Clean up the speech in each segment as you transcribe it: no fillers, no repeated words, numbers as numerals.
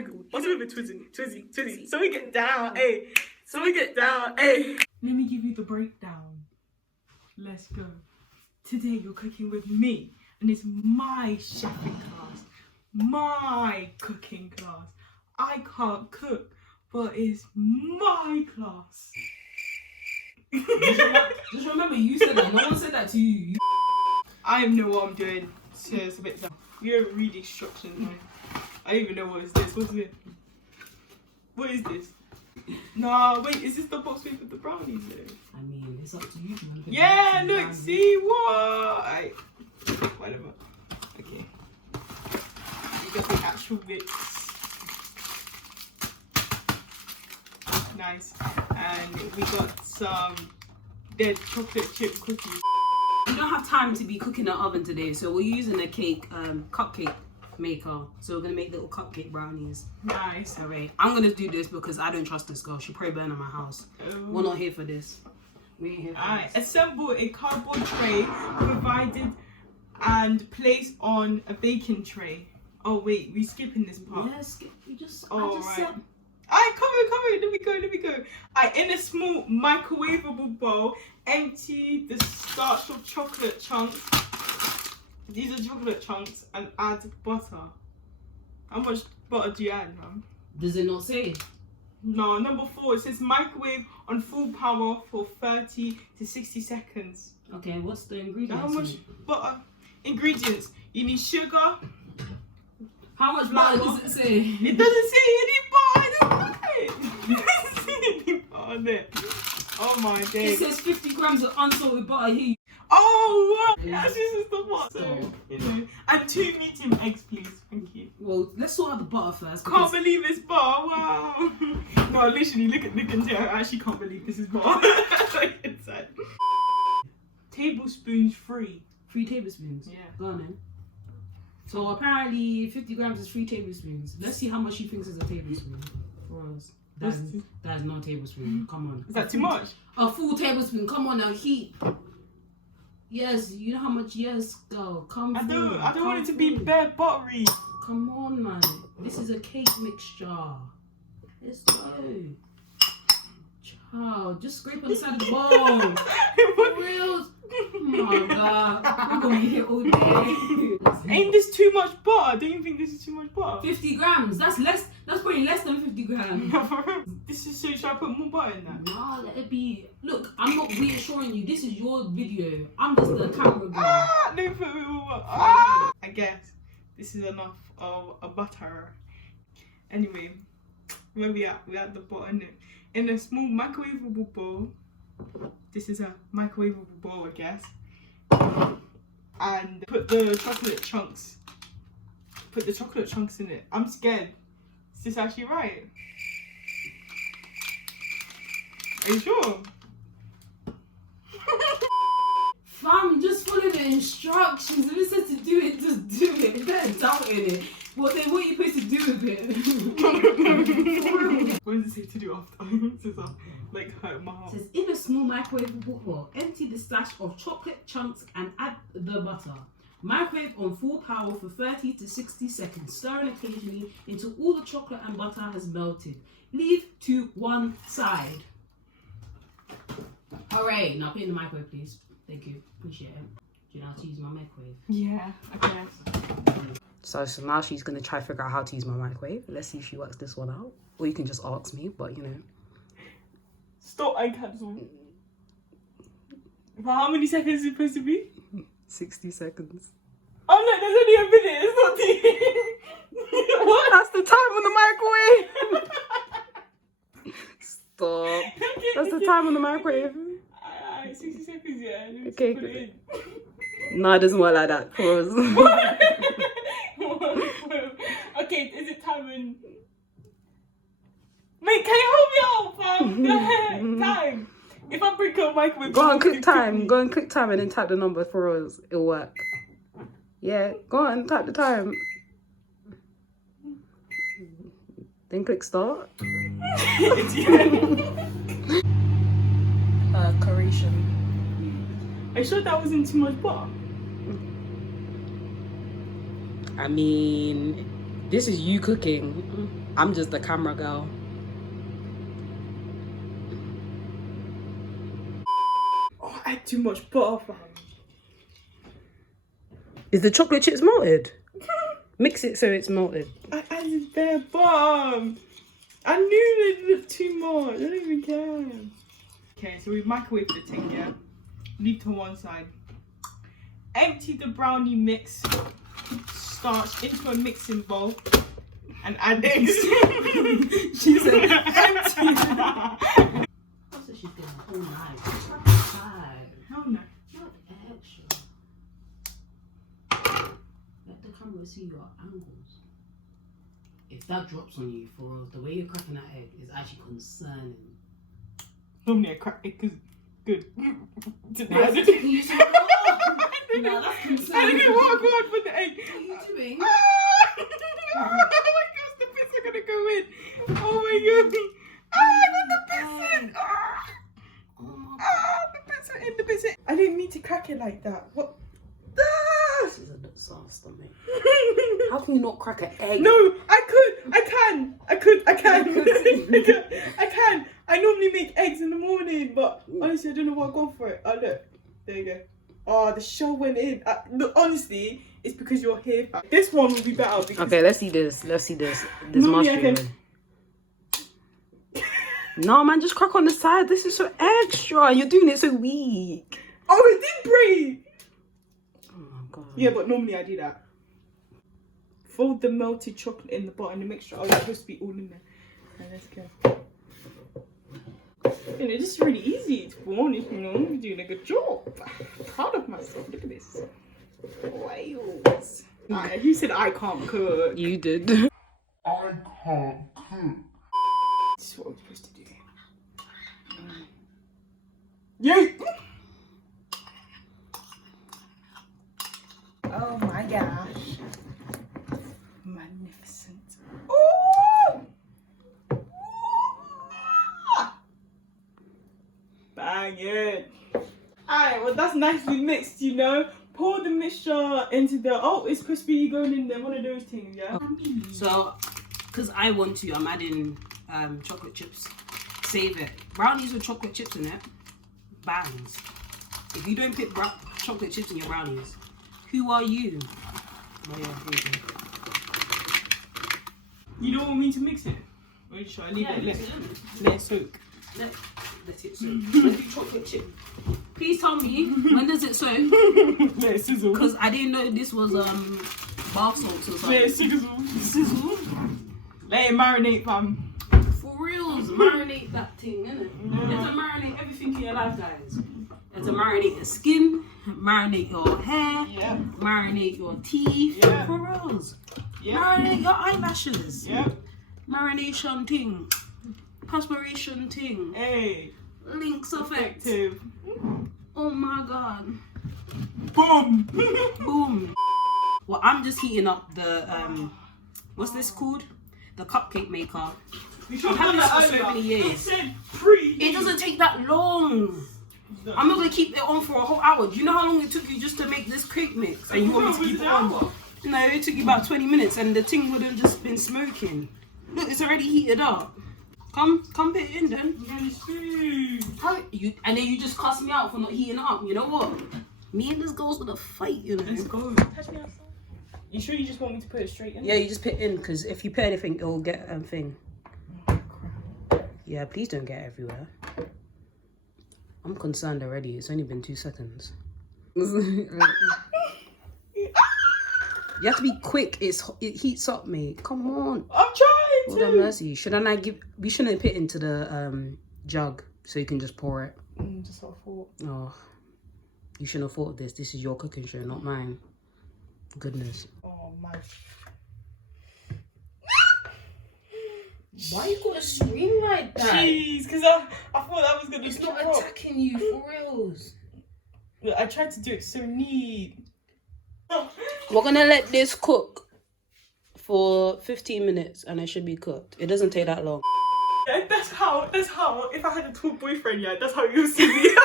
wiggle. What's with the twizzy? So we get down, hey. So we get down, hey. Let me give you the breakdown. Let's go. Today you're cooking with me, and it's my chefing class, my cooking class. I can't cook, but it's my class. Just remember, you said that. No one said that to you. I know what I'm doing, so it's a bit dumb. You don't read instructions, man. I don't even know what is this. What's this? What is this? Nah, wait, is this the box with the brownies though? I mean, it's up to you. Yeah, look, see what? Whatever. Okay. You got the actual bits. Nice. And we got some dead chocolate chip cookies. We don't have time to be cooking in the oven today, so we're using a cupcake maker. So we're gonna make little cupcake brownies. Nice. Alright, I'm gonna do this because I don't trust this girl. She'll probably burn in my house. Ooh. We're not here for this. We ain't here for this. Assemble a cardboard tray provided and place on a baking tray. Oh wait, we skipping this part. Yes, we just. Oh, I just right. said. Come on, let me go. In a small microwavable bowl, empty the starch of chocolate chunks. These are chocolate chunks, and add butter. How much butter do you add, man? Does it not say? No, number 4, it says microwave on full power for 30 to 60 seconds. Okay, what's the ingredients? How much butter? Ingredients. You need sugar. How much butter does it say? It doesn't say any butter. It doesn't say any butter on it. Oh my days. It says 50 grams of unsalted butter here. Oh wow! Yes, this is the butter. So, you know, and 2 medium eggs, please. Thank you. Well, let's sort out the butter first. Can't believe it's butter. Wow. No, literally, look into it. I actually can't believe this is butter. Inside. Tablespoons 3. 3 tablespoons. Yeah. Go on then. So apparently 50 grams is 3 tablespoons. Let's see how much she thinks is a tablespoon for us. That is not a tablespoon. Come on. Is that too much? A full tablespoon. Come on now, heat. Yes, you know how much? Yes, girl. Come I through. don't want it to be bare buttery. Come on, man. This is a cake mixture. Let's go. Child, just scrape on the side of the bowl. For real. Oh my god. We're gonna be here all day. Ain't this too much butter? Don't you think this is too much butter? 50 grams. That's probably less than 50 grams. This is so, should I put more butter in that? No, let it be. Look, I'm not reassuring you. This is your video. I'm just the camera girl. No, put more butter. I guess this is enough of a butter. Anyway, where we at? We at the bottom. In a small microwavable bowl. This is a microwavable bowl, I guess. And put the chocolate chunks. Put the chocolate chunks in it. I'm scared. Is this actually right? Are you sure? Fam, just follow the instructions. If it says to do it, just do it. You better doubt in it. What are you supposed to do with it? What does it say to do after? It says, like, hurt my heart. It says, in a small microwavable bowl, empty the stash of chocolate chunks and add the butter. Microwave on full power for 30 to 60 seconds, stirring occasionally until all the chocolate and butter has melted. Leave to one side. Alright, now put it in the microwave, please. Thank you. Appreciate it. Do you know how to use my microwave? Yeah, I guess. So now she's going to try to figure out how to use my microwave. Let's see if she works this one out. Or you can just ask me, but you know. Stop and cancel. For how many seconds is it supposed to be? 60 seconds. Oh no, there's only a minute. It's not What? That's the time on the microwave. Stop. That's the time on the microwave. 60 seconds, yeah. Okay, put it in. No, it doesn't work like that. Pause. Okay, is it time in? Wait, can you hold me out, fam? Go ahead, time. If I bring a microwave, go on, click time. Go on, click time and then type the number for us. It'll work. Yeah, go on, type the time. Then click start. Curation. Are you sure that wasn't too much butter? I mean, this is you cooking. I'm just the camera girl. Oh, I had too much butter, fam. Is the chocolate chips melted? Mix it so it's melted. I added bare butter. I knew they looked too much. I don't even care. Okay, so we microwave the thing, yeah? Leave to one side. Empty the brownie mix starch into a mixing bowl and add eggs. She said empty. Also, she's getting a whole knife. Hell no. Not extra. Let the camera see your angles. If that drops on you, for real, the way you're cracking that egg is actually concerning. Normally I crack egg because good. Today Why I is it didn't. taking you so long? No, that's I concerning. didn't walk hard for the egg. What are you doing? Oh my gosh, the bits are gonna go in. Oh my god. I got the bits in. Oh my The bits are in, the bits are in. I didn't mean to crack it like that. What? This is a disaster, mate. How can you not crack an egg? No, I can. I can. I normally make eggs in the morning, but honestly, I don't know what I've gone for it. Oh, look. There you go. Oh, the shell went in. Look, honestly, it's because you're here. This one will be better. Because Okay, let's see this. Let's see this. This Normally I mushroom. No, man, just crack on the side. This is so extra. You're doing it so weak. Oh, it did break. Oh my god. Yeah, but normally I do that. Fold the melted chocolate in the bottom, the mixture. Oh, it's supposed to be all in there. Okay, let's go. You know, this is really easy. It's morning, you know. You're doing a good job. I'm proud of myself. Look at this. Wales. You said I can't cook. You did. I can't cook. This is what I'm supposed to do. Yay! Oh my gosh. Magnificent. Oh! Bang it. Alright, well that's nicely mixed, you know. Pour the mixture into the, oh, it's crispy going in there, one of those things, yeah? So, because I want to, I'm adding chocolate chips. Save it. Brownies with chocolate chips in it. Bangs. If you don't put chocolate chips in your brownies, who are you? Oh, yeah, thank you. You don't want me to mix it? Or should I leave it? Let it soak. Let it soak. Let the chocolate chip. Please tell me, when does it soak? Let it sizzle. Because I didn't know this was bath salts or something. Let it sizzle. Sizzle. Let it marinate, fam. For reals, marinate that thing, innit? You have to marinate everything in your life, guys. You have to marinate your skin, marinate your hair, marinate your teeth. For reals. Marinate your eyelashes. Marination thing. Perspiration thing. Hey. Links effect. Effective. Oh my god. Boom. Boom. Well, I'm just heating up the what's this called? The cupcake maker. We should I've have had done this that for so earlier. many years. It said pre. It doesn't take that long. I'm not gonna keep it on for a whole hour. Do you know how long it took you just to make this cake mix? And you want me to keep it on? No, it took you about 20 minutes and the thing would have just been smoking. Look, it's already heated up. Come put it in then. How you and then you just cuss me out for not heating up. You know what? Me and this girl's gonna fight, you know. Let's go. Touch me outside. You sure you just want me to put it straight in? Yeah, you just put it in because if you put anything, it'll get thing. Oh, crap. Yeah, please don't get everywhere. I'm concerned already. It's only been 2 seconds. You have to be quick. It heats up, mate. Come on. I'm trying Lord to. have mercy. We shouldn't put it into the jug so you can just pour it. Just what I thought. Oh, you shouldn't have thought of this. This is your cooking show, not mine. Goodness. Oh man. Why you gotta scream like that? Jeez, because I thought that was gonna. It's not drop. attacking you, for reals. Look, I tried to do it so neat. We're gonna let this cook for 15 minutes and it should be cooked. It doesn't take that long. Yeah, that's how, if I had a tall boyfriend, yeah, that's how you see me.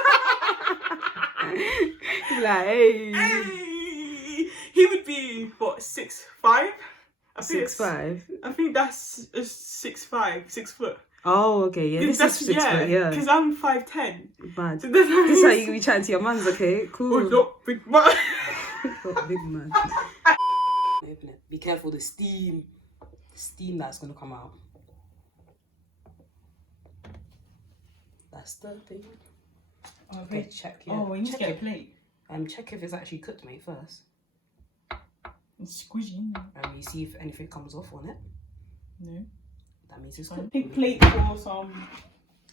Like, hey. Hey, he would be, what, 6'5"? I think 6'5". I think that's 6'5", 6 foot. Oh, okay, yeah, this is 6 foot, yeah. Because I'm 5'10". Bad. So This is how you be chatting to your mans, okay? Cool. Oh, look, big man. Not big man. Open it. Be careful, the steam that's gonna come out. That's the thing. Okay, check. Yeah. Oh, we need to check get a it. plate. Check if it's actually cooked, mate, first. It's squishy, isn't it? And we see if anything comes off on it. No. That means it's I cooked. think plate for some.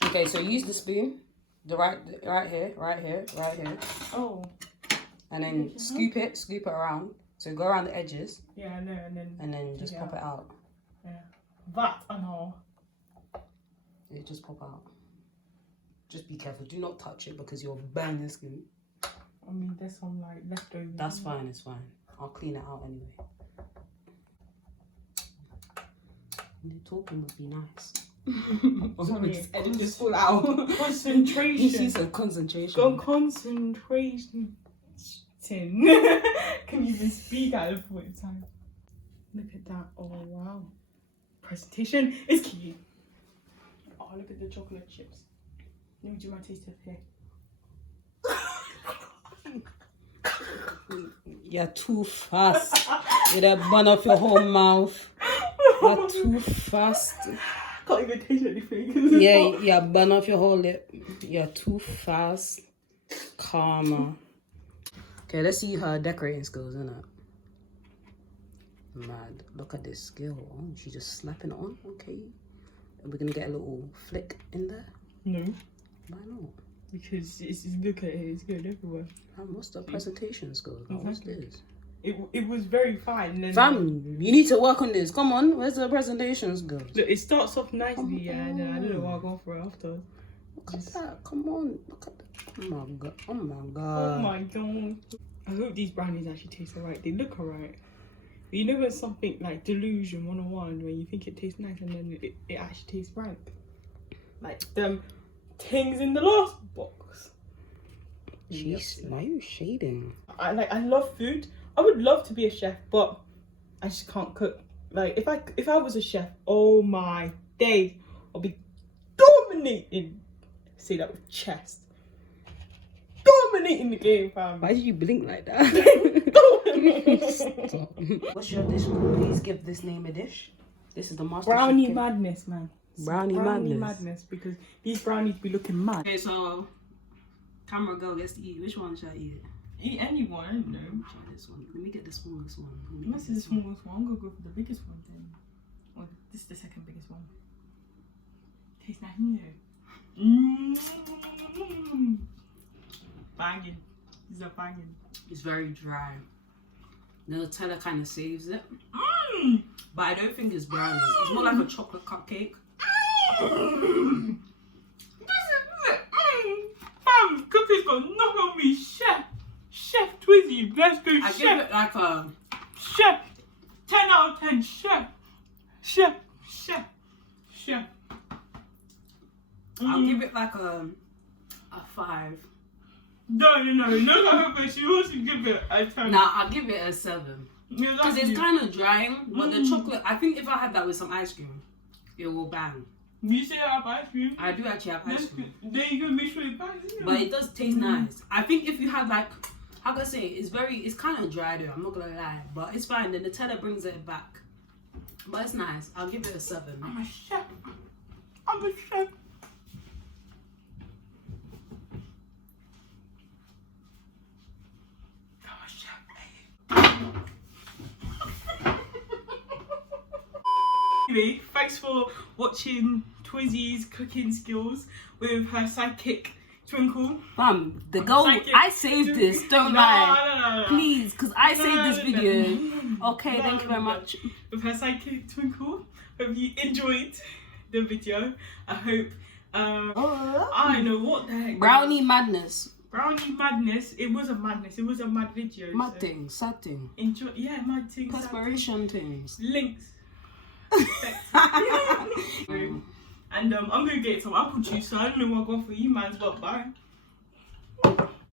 Okay, so use the spoon. Right here. Oh. And then scoop it around. So go around the edges. Yeah, I know, and then just pop it out. Yeah. That and all. It just pop out. Just be careful. Do not touch it because you'll burn the skin. I mean, there's some like leftovers. That's fine. It's fine. I'll clean it out anyway. The talking would be nice. Sorry, just edit this all out. Concentration. She said concentration. Go concentration. Can you even speak at a point in time? Look at that. Oh wow. Presentation is key. Oh, look at the chocolate chips. Let me do my taste test here. You're too fast. With that bun off your whole mouth. You're too fast. Can't even taste anything. Yeah, burn off your whole lip. You're too fast. Calmer. Okay, let's see her decorating skills, innit? Mad. Look at this skill. Oh, she's just slapping it on. Okay. And we're gonna get a little flick in there. No. Why not? Because it's look at it, it's good everywhere. What's the presentation skills? What's this? It was very fine. Then, Fam, you need to work on this. Come on, where's the presentation skills? Look, it starts off nicely, and then I don't know what I'll go for after. Look at that. Come on. Look at that. Oh my god. Oh my Oh god. my god. I hope these brownies actually taste alright. They look alright. But you know when something like delusion 101, when you think it tastes nice and then it actually tastes rank. Like them things in the last box. Jeez, why are you shading? I love food. I would love to be a chef, but I just can't cook. Like if I was a chef, oh my days, I'll be dominating. Say that with chest. Dominating the game, fam. Why did you blink like that? Stop. What's your dish? Please give this name a dish. This is the master. Brownie Madness, man. Brownie Madness. Because these brownies be looking mad. Okay, so camera girl gets to eat. Which one should I eat? Eat anyone, I don't know. Try this one. Let me get the smallest one. This is the smallest one. I'm gonna go for the biggest one then. Well, this is the second biggest one. Tastes nice, Banging. This is a banging. It's very dry. The Nutella kind of saves it. But I don't think it's brownies. It's more like a chocolate cupcake. This is it. Fam, cookies got knock on me. Chef Twizzy. Let's go, I chef. give it like a... Chef. 10 out of 10. Chef. I'll give it like a 5. No, but she wants to give it a 10. Nah, I'll give it a 7. Because it's kind of drying, but the chocolate, I think if I had that with some ice cream, it will bang. You say I have ice cream? I do actually have ice cream. Then you can make sure it bangs, isn't it? But it does taste nice. I think if you had like, how can I say, it's kind of dry though, I'm not going to lie. But it's fine, the Nutella brings it back. But it's nice. I'll give it a 7. I'm a chef. I'm a chef. Anyway, thanks for watching Twizzy's cooking skills with her sidekick Twinkle. Fam, the girl, I saved this, don't lie. No. Please, because I saved this video. Okay, thank you very much. With her sidekick Twinkle. Hope you enjoyed the video. I hope, I know what the heck. Brownie Madness. Brownie Madness. It was a madness. It was a mad video. Mad thing, sad thing. Enjoy, yeah, mad thing. Perspiration things. Links. And I'm gonna get some apple juice, so I don't know what I'll go for you, man's, but bye.